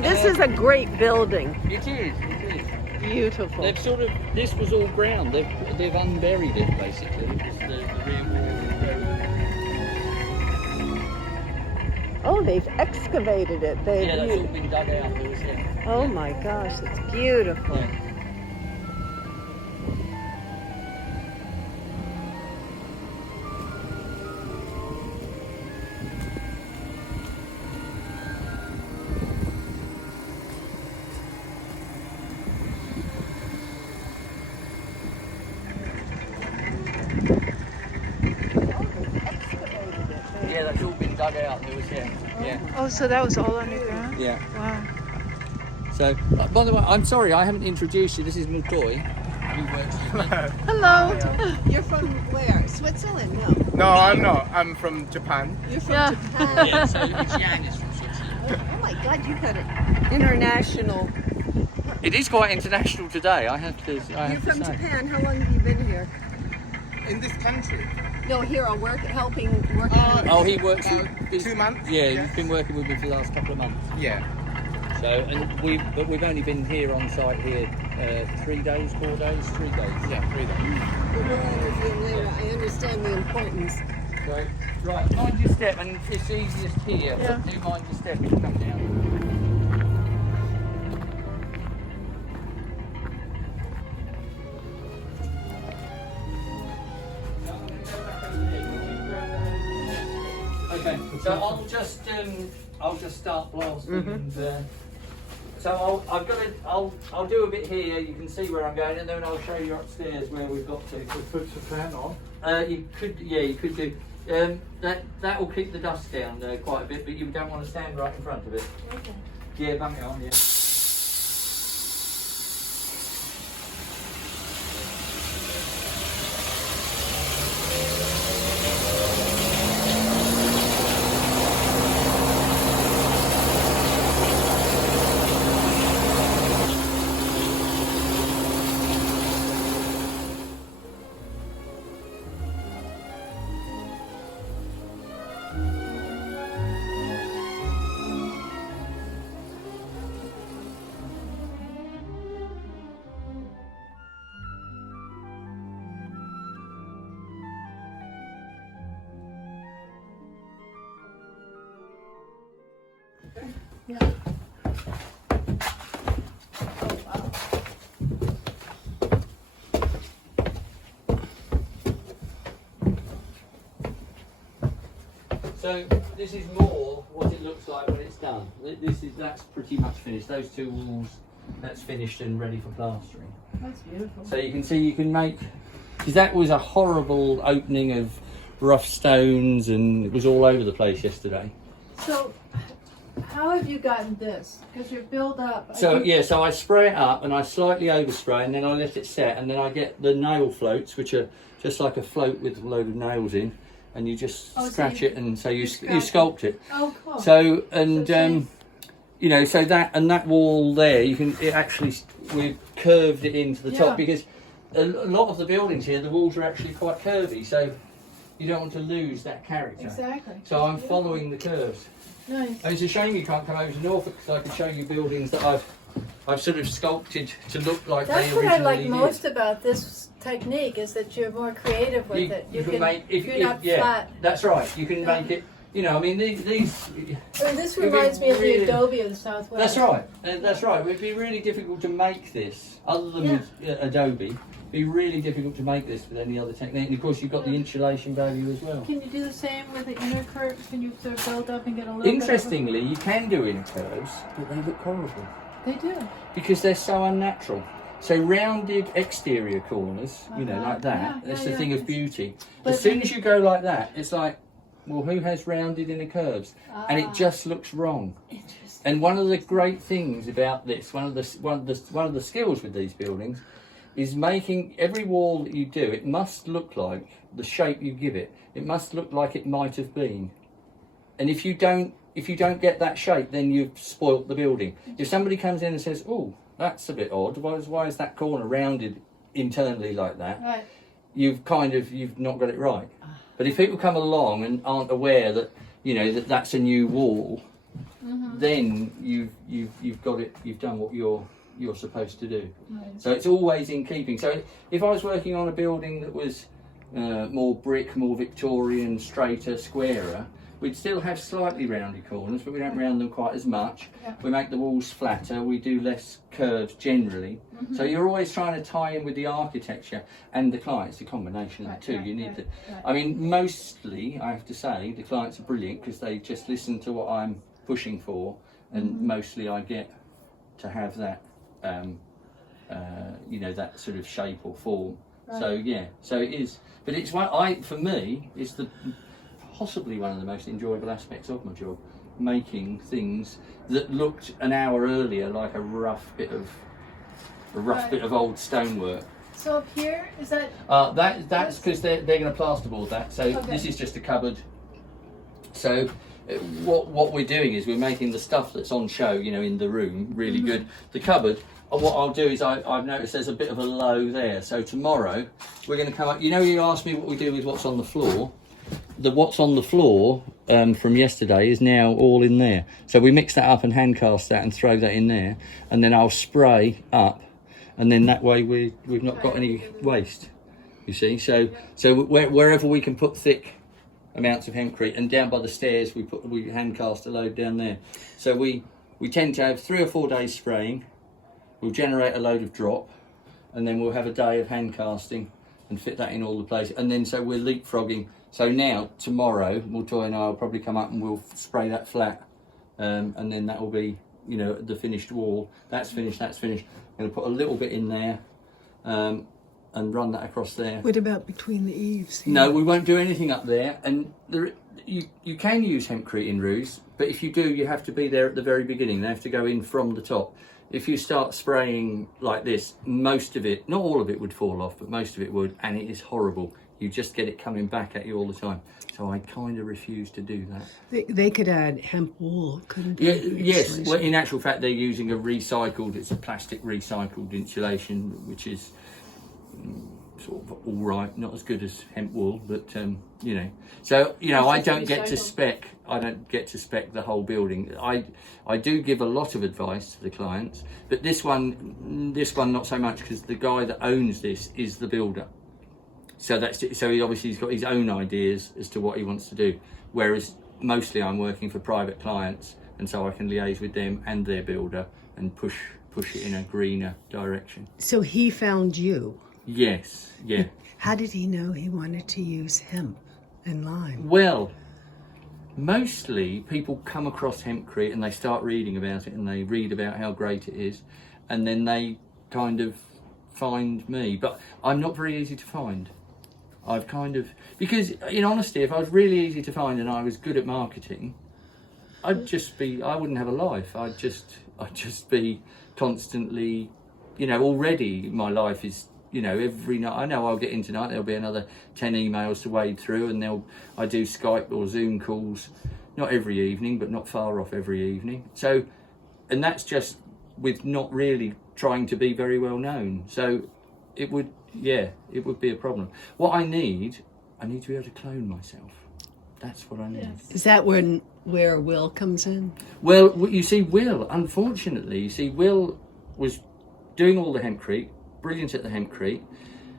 this is a great building. It is. Beautiful. They've sort of, this was all ground. They've unburied it basically. Because the rear wall was buried. Oh, they've excavated it. Yeah, that's all been dug out. There was, Oh my gosh, it's beautiful. Yeah. Yeah, that's all been dug out. There was, yeah. Oh, so that was all underground? Yeah. Wow. So, by the way, I'm sorry, I haven't introduced you. This is Mutoy, who works for me. Hello. You're from where? Switzerland? No. No, I'm not. I'm from Japan. You're from Yeah. Japan. Yeah, so Yang is from Switzerland. Oh my God, you've got it international. It is quite international today, I have to You're say. from Japan. How long have you been here? In this country. No, here on working. Oh, he works about with 2 months. Yeah, you've been working with me for the last couple of months. Yeah. So, and we've only been here on site here 3 days, 4 days, 3 days. Yeah, 3 days. We'll interview later. I understand the importance. So, right, mind your step, and it's easiest here. Yeah. Do mind your step if you come down. Okay, so I'll just start blasting. And, so I'll do a bit here. You can see where I'm going, and then I'll show you upstairs where we've got to. Put the fan on. You could do. That will keep the dust down quite a bit, but you don't want to stand right in front of it. Okay. Yeah, bang it on. Yeah. So this is more what it looks like when it's done. That's pretty much finished. Those two walls, that's finished and ready for plastering. That's beautiful. So you can see you can make, because that was a horrible opening of rough stones and it was all over the place yesterday. So, how have you gotten this? Because you're built up. So yeah, so I spray it up and I slightly overspray and then I let it set and then I get the nail floats, which are just like a float with a load of nails in, and you just scratch it and so you sculpt it. Oh, cool. So and you know, so that wall there, we've curved it into the top because a lot of the buildings here, the walls are actually quite curvy, so you don't want to lose that character. Exactly. So I'm following the curves. Nice. And it's a shame you can't come over to Norfolk because I could show you buildings that I've sort of sculpted to look like That's they what originally I like did. most about this technique is that you're more creative with it. You can make you're not flat. That's right. You can make it. You know, I mean, these. I mean, this reminds me of really- the Adobe of the Southwest. That's right. That's right. It would be really difficult to make this, other than with Adobe. It'd be really difficult to make this with any other technique. And of course, you've got the insulation value as well. Can you do the same with the inner curves? Can you sort of build up and get a little Interestingly, you can do inner curves, but they look horrible bit of... They do. because they're so unnatural. So rounded exterior corners, you know, like that. Yeah, that's yeah, the thing yeah. of beauty. But As soon as you go like that, it's like, well, who has rounded inner curves? And it just looks wrong. Interesting. And one of the great things about this, one of the skills with these buildings, is making every wall that you do. It must look like the shape you give it. It must look like it might have been. And if you don't get that shape, then you've spoilt the building. If somebody comes in and says, "Oh, that's a bit odd. Why is that corner rounded internally like that?" Right. You've not got it right. But if people come along and aren't aware that, you know, that's a new wall, then you've got it. You've done what you're supposed to do. Right. So it's always in keeping. So if I was working on a building that was more brick, more Victorian, straighter, squarer, we'd still have slightly rounded corners, but we don't round them quite as much. Yeah. We make the walls flatter, we do less curves generally. So you're always trying to tie in with the architecture and the clients, the combination of the two. You need to. I mean, mostly, I have to say, the clients are brilliant because they just listen to what I'm pushing for, and mostly I get to have that, you know, that sort of shape or form. Right. So yeah, so it is, but it's one, for me, it's possibly one of the most enjoyable aspects of my job, making things that looked an hour earlier like a rough bit of old stonework. So up here, is that? That's because they're going to plasterboard that. So this is just a cupboard. So what we're doing is we're making the stuff that's on show, you know, in the room really good. The cupboard. And what I'll do is I've noticed there's a bit of a low there. So tomorrow we're going to come up. You know, you asked me what we do with what's on the floor. The what's on the floor from yesterday is now all in there. So we mix that up and hand cast that and throw that in there, and then I'll spray up, and then that way we've not got any waste. You see, so wherever we can put thick amounts of hempcrete, and down by the stairs we hand cast a load down there. So we tend to have 3 or 4 days spraying. We'll generate a load of drop, and then we'll have a day of hand casting and fit that in all the places. And then so we're leapfrogging. So now, tomorrow, Multoy and I will probably come up and we'll spray that flat. And then that will be, you know, the finished wall. That's finished, that's finished. I'm going to put a little bit in there and run that across there. What about between the eaves? No, we won't do anything up there. And you can use hempcrete in roofs, but if you do, you have to be there at the very beginning. They have to go in from the top. If you start spraying like this, most of it, not all of it would fall off, but most of it would, and it is horrible. You just get it coming back at you all the time. So I kind of refuse to do that. They could add hemp wool, couldn't they? Yes, well, in actual fact, they're using it's a plastic recycled insulation, which is sort of all right, not as good as hemp wool, but you know. So, you know, I don't get to spec the whole building. I do give a lot of advice to the clients, but this one not so much, because the guy that owns this is the builder. So he's got his own ideas as to what he wants to do, whereas mostly I'm working for private clients, and so I can liaise with them and their builder and push it in a greener direction. So he found you. Yes, yeah. How did he know he wanted to use hemp and lime? Well, mostly people come across hempcrete and they start reading about it, and they read about how great it is, and then they kind of find me. But I'm not very easy to find. Because in honesty, if I was really easy to find and I was good at marketing, I wouldn't have a life. I'd just be constantly, you know, already my life is, you know, every night, I know I'll get in tonight, there'll be another 10 emails to wade through, and I do Skype or Zoom calls, not every evening, but not far off every evening. So, and that's just with not really trying to be very well known. So it would be a problem. What I need to be able to clone myself. That's what I need. Yes. Is that where Will comes in? Well, you see, unfortunately, Will was doing all the hempcrete, brilliant at the hempcrete,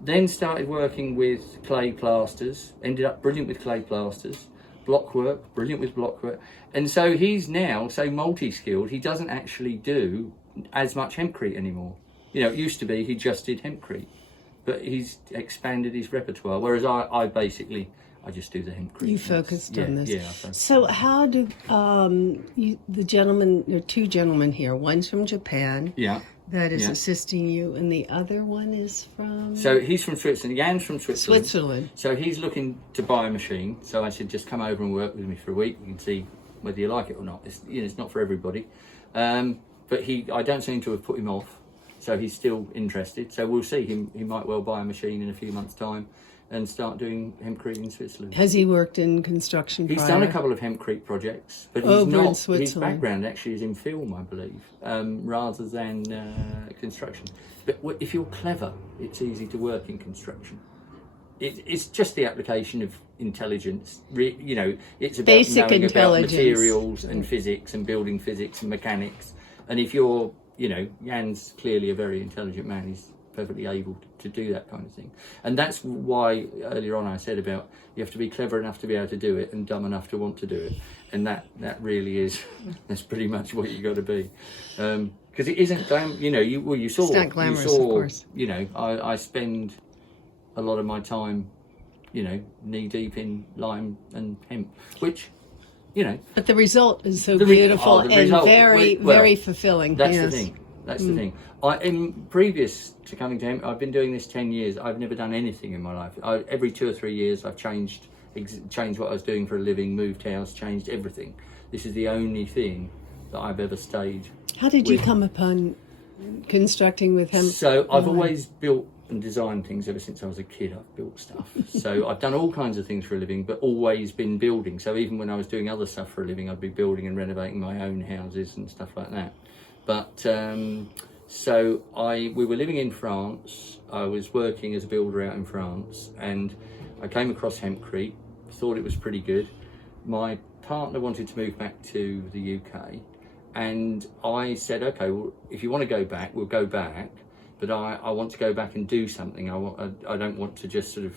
then started working with clay plasters, ended up brilliant with clay plasters, blockwork, brilliant with blockwork, and so he's now so multi-skilled, he doesn't actually do as much hempcrete anymore. You know, it used to be he just did hempcrete, but he's expanded his repertoire, whereas I just do the hempcrete. You focused on this. Yeah. So how do the gentleman, there are 2 gentlemen here, one's from Japan. Yeah. That is assisting you, and the other one is from... So he's from Switzerland. Jan's from Switzerland. Switzerland. So he's looking to buy a machine. So I said, just come over and work with me for a week. We can see whether you like it or not. It's not for everybody. But I don't seem to have put him off. So he's still interested. So we'll see. He might well buy a machine in a few months' time and start doing hempcrete in Switzerland. Has he worked in construction He's prior? done a couple of hempcrete projects, but he's Over in not. Switzerland. His background actually is in film, I believe, rather than construction. But if you're clever, it's easy to work in construction. it's just the application of intelligence. You know, it's about Basic knowing intelligence. about materials and physics and building physics and mechanics. And if you're, you know, Jan's clearly a very intelligent man. He's perfectly able to do that kind of thing. And that's why earlier on I said about you have to be clever enough to be able to do it and dumb enough to want to do it. And that really is, that's pretty much what you got to be. Because it isn't, you know, you saw, It's not glamorous, you saw, of course. You know, I spend a lot of my time, you know, knee deep in lime and hemp, which, you know. But the result is so The beautiful the and result, very, well, very fulfilling. That's yes. the thing. That's the thing. In previous to coming to hemp, I've been doing this 10 years. I've never done anything in my life. Every 2 or 3 years, I've changed what I was doing for a living, moved house, changed everything. This is the only thing that I've ever stayed. How did you come upon constructing with hemp? So I've always built and designed things ever since I was a kid. I've built stuff. So I've done all kinds of things for a living, but always been building. So even when I was doing other stuff for a living, I'd be building and renovating my own houses and stuff like that. But so we were living in France. I was working as a builder out in France, and I came across hempcrete. Thought it was pretty good. My partner wanted to move back to the UK, and I said, okay, well, if you want to go back, we'll go back. But I want to go back and do something. I don't want to just sort of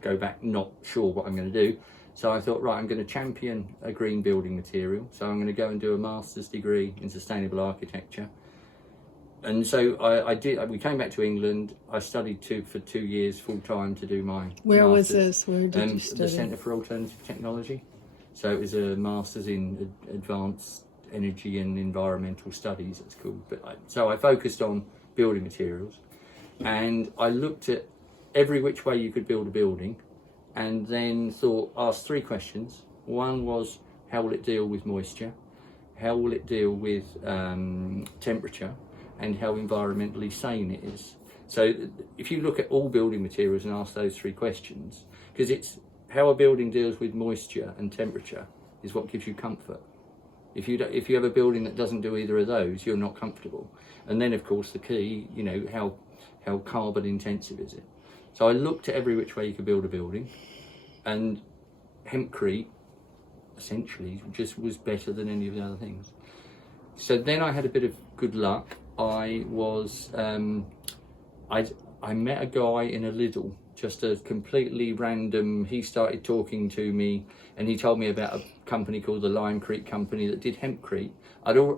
go back not sure what I'm going to do. So I thought, right, I'm going to champion a green building material. So I'm going to go and do a master's degree in sustainable architecture. And so I did. We came back to England. I studied for 2 years full time to do my Where was masters. this? Where did you study? The Centre for Alternative Technology. So it was a master's in advanced energy and environmental studies, it's called. So I focused on building materials, and I looked at every which way you could build a building, and then asked 3 questions. One was, how will it deal with moisture? How will it deal with temperature? And how environmentally sane it is. So if you look at all building materials and ask those 3 questions, because it's how a building deals with moisture and temperature is what gives you comfort. If you have a building that doesn't do either of those, you're not comfortable. And then of course the key, you know, how carbon intensive is it? So I looked at every which way you could build a building, and hempcrete essentially just was better than any of the other things. So then I had a bit of good luck. I met a guy in a Lidl, just a completely random. He started talking to me, and he told me about a company called the Limecrete company that did hempcrete.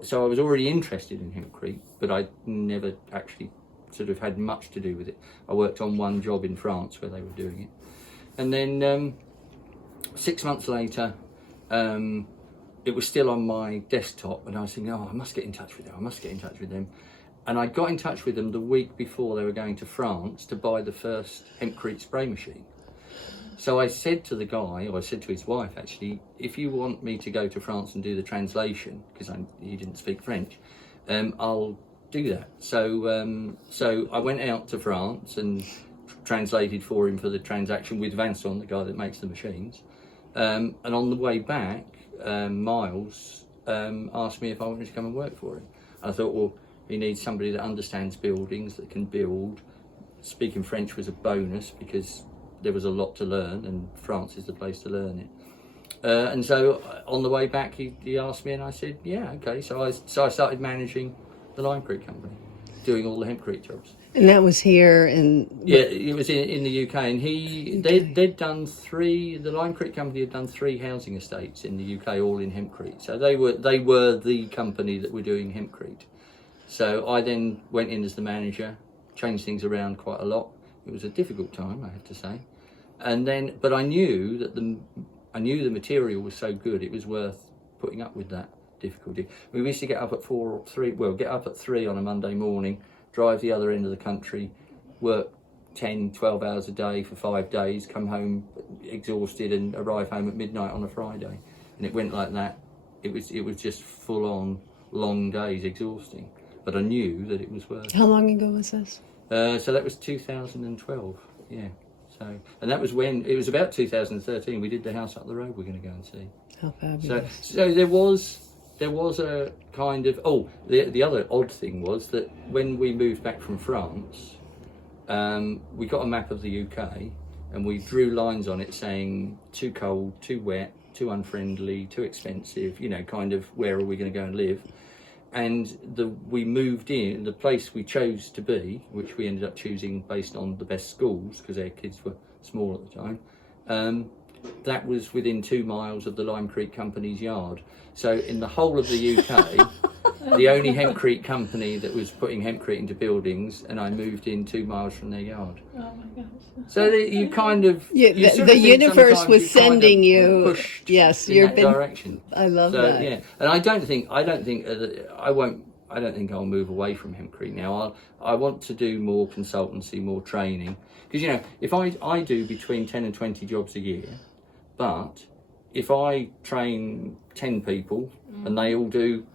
So I was already interested in hempcrete, but I never actually sort of had much to do with it. I worked on one job in France where they were doing it, and then 6 months later, it was still on my desktop, and I was thinking, oh, I must get in touch with them. And I got in touch with them the week before they were going to France to buy the first hempcrete spray machine. So I said to the guy, or I said to his wife actually, if you want me to go to France and do the translation, because he didn't speak French, I'll do that. So I went out to France and translated for him for the transaction with Vincent, the guy that makes the machines. And on the way back, Miles asked me if I wanted to come and work for him. I thought, well, he needs somebody that understands buildings, that can build. Speaking French was a bonus because there was a lot to learn, and France is the place to learn it. And so on the way back, he asked me, and I said, yeah, okay. So I started managing the Limecrete company, doing all the hempcrete jobs. And that was here in... Yeah, it was in the UK, and they'd done 3. The Limecrete company had done 3 housing estates in the UK, all in hempcrete. So they were the company that were doing hempcrete. So I then went in as the manager, changed things around quite a lot. It was a difficult time, I have to say. And then, but I knew that the material was so good, it was worth putting up with that difficulty. We used to get up at 3 on a Monday morning, drive the other end of the country, work 10, 12 hours a day for 5 days, come home exhausted, and arrive home at midnight on a Friday. And it went like that. It was just full on long days, exhausting. But I knew that it was worth it. How long ago was this? So that was 2012, yeah. So, and that was when, it was about 2013, we did the house up the road we're going to go and see. How fabulous. So there was a kind of, the other odd thing was that when we moved back from France, we got a map of the UK, and we drew lines on it saying too cold, too wet, too unfriendly, too expensive, you know, kind of where are we going to go and live. And we moved in, the place we chose to be, which we ended up choosing based on the best schools, because our kids were small at the time, that was within 2 miles of the Limecrete company's yard. So in the whole of the UK, the only hempcrete company that was putting hempcrete into buildings, and I moved in 2 miles from their yard. Oh my gosh. So you kind of... Yeah, you sort the of think universe sometimes was you kind of sending you. pushed Yes, in you've that been. direction. I love So, that. yeah, and I don't think I'll move away from hempcrete now. I want to do more consultancy, more training, because, you know, if I do between 10 and 20 jobs a year, but if I train 10 people and they all do,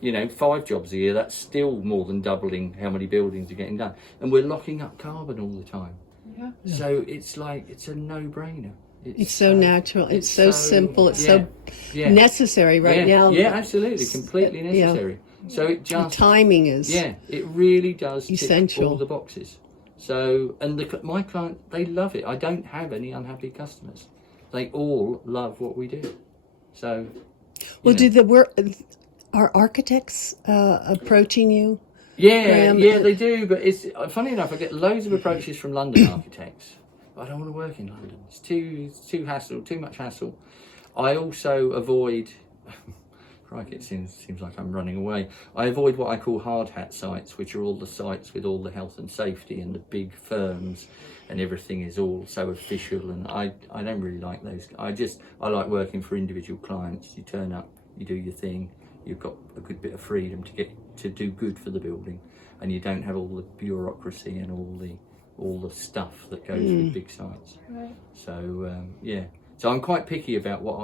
you know, 5 jobs a year, that's still more than doubling how many buildings are getting done, and we're locking up carbon all the time. Yeah. So it's like, it's a no-brainer. It's so natural. It's so simple. It's so yeah. necessary right now. Yeah, absolutely, completely necessary. So it The just, timing is. yeah, it really does tick essential. all the boxes. So, and my client, they love it. I don't have any unhappy customers. They all love what we do. So, Well, are architects approaching you? yeah, Graham, yeah, they do. But it's funny enough, I get loads of approaches from London architects. I don't want to work in London. It's too hassle, too much hassle. I also avoid. Crikey, it seems like I'm running away. I avoid what I call hard hat sites, which are all the sites with all the health and safety and the big firms, and everything is all so official. And I don't really like those. I like working for individual clients. You turn up, you do your thing. You've got a good bit of freedom to do good for the building, and you don't have all the bureaucracy and all the stuff that goes with big sites. Right. So yeah, so I'm quite picky about what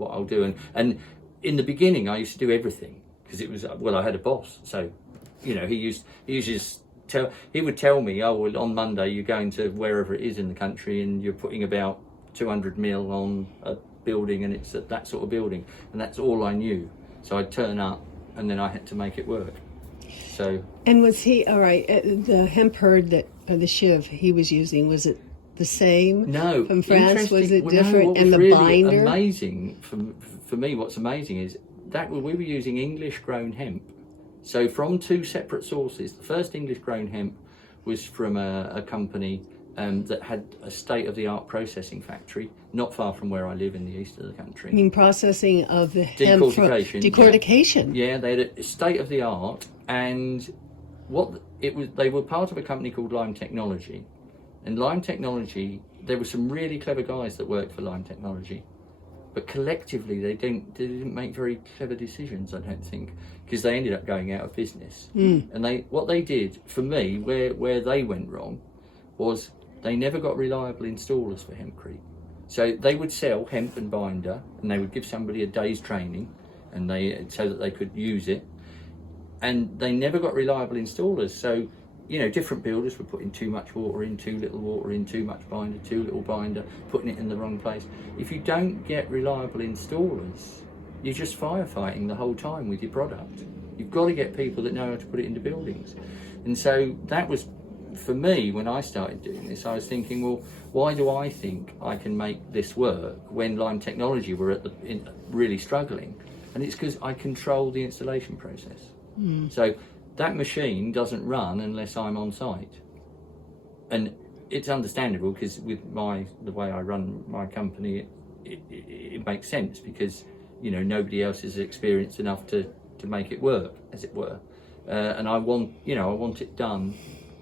I'll do, and in the beginning I used to do everything because it was, well, I had a boss, so, you know, he would tell me, oh, well, on Monday you're going to wherever it is in the country and you're putting about 200 mil on a building, and it's that sort of building, and that's all I knew. So I'd turn up and then I had to make it work. So, And was he all right? The hemp herd the shiv he was using, was it the same? no, from France. Was it Well, no, different? what was And the really binder. amazing for me, what's amazing is that we were using English grown hemp. So from 2 separate sources. The first English grown hemp was from a company that had a state-of-the-art processing factory not far from where I live in the east of the country. I mean, processing of the hemp. Decortication. Decortication. Yeah, they had a state-of-the-art, and they were part of a company called Lime Technology. And Lime Technology, there were some really clever guys that worked for Lime Technology, but collectively they didn't make very clever decisions, I don't think, because they ended up going out of business. And what they did, for me, where they went wrong, was they never got reliable installers for hempcrete. So they would sell hemp and binder, and they would give somebody a day's training, and so that they could use it, and they never got reliable installers. So, you know, different builders were putting too much water in, too little water in, too much binder, too little binder, putting it in the wrong place. If you don't get reliable installers, you're just firefighting the whole time with your product. You've got to get people that know how to put it into buildings. And so that was, for me, when I started doing this, I was thinking, well, why do I think I can make this work when Lime Technology were really struggling? And it's because I control the installation process. So that machine doesn't run unless I'm on site. And it's understandable, because with the way I run my company, it makes sense, because, you know, nobody else is experienced enough to make it work, as it were. And I want it done.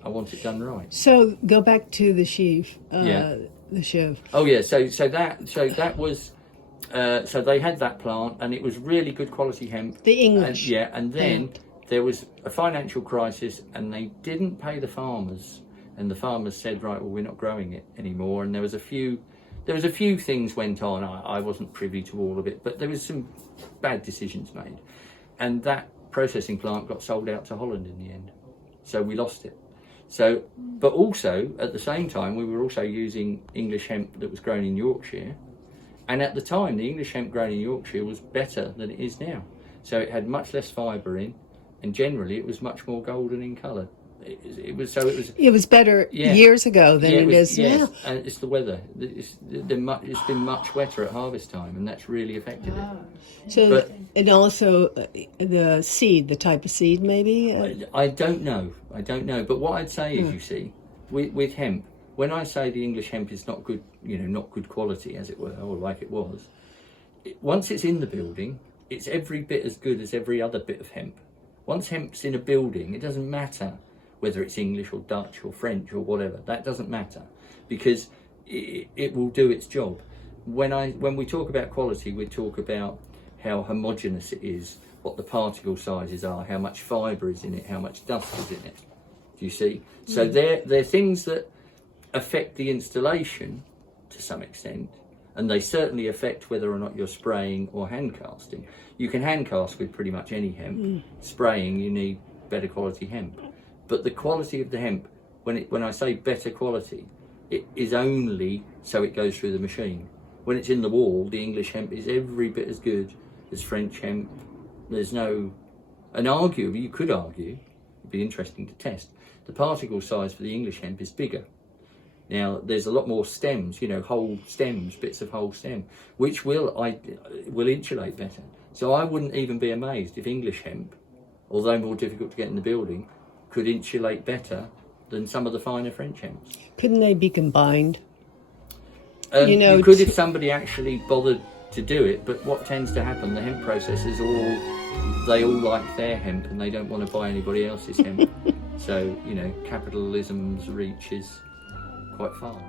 I want it done right. So go back to the sheaf. Yeah. The shiv. Oh yeah. So that was. So they had that plant, and it was really good quality hemp. The English. And then hemp. there was a financial crisis, and they didn't pay the farmers, and the farmers said, right, well, we're not growing it anymore. And there was a few things went on. I wasn't privy to all of it, but there was some bad decisions made, and that processing plant got sold out to Holland in the end. So we lost it. So, but also at the same time, we were also using English hemp that was grown in Yorkshire. And at the time, the English hemp grown in Yorkshire was better than it is now. So it had much less fibre in, and generally it was much more golden in colour. It was better Yeah. years ago than it is yes, now. and it's the weather. It's been much wetter at harvest time, and that's really affected it. So, But- and also the seed, the type of seed, maybe. I don't know. But what I'd say is, you see, with hemp, when I say the English hemp is not good, not good quality, as it were, or like it was, once it's in the building, it's every bit as good as every other bit of hemp. Once hemp's in a building, it doesn't matter whether it's English or Dutch or French or whatever. That doesn't matter, because it will do its job. When we talk about quality, we talk about how homogeneous it is, what the particle sizes are, how much fibre is in it, how much dust is in it. Do you see? So they're things that affect the installation to some extent, and they certainly affect whether or not you're spraying or hand casting. You can hand cast with pretty much any hemp. Spraying, you need better quality hemp. But the quality of the hemp, when I say better quality, it is only so it goes through the machine. When it's in the wall, the English hemp is every bit as good as French hemp. There's no, and arguably, you could argue, it'd be interesting to test, the particle size for the English hemp is bigger. Now, there's a lot more stems, whole stems, bits of whole stem, which will insulate better. So I wouldn't even be amazed if English hemp, although more difficult to get in the building, could insulate better than some of the finer French hemps. Couldn't they be combined? You could if somebody actually bothered to do it, but what tends to happen, the hemp processors they all like their hemp and they don't want to buy anybody else's hemp. So, capitalism's reach is quite far.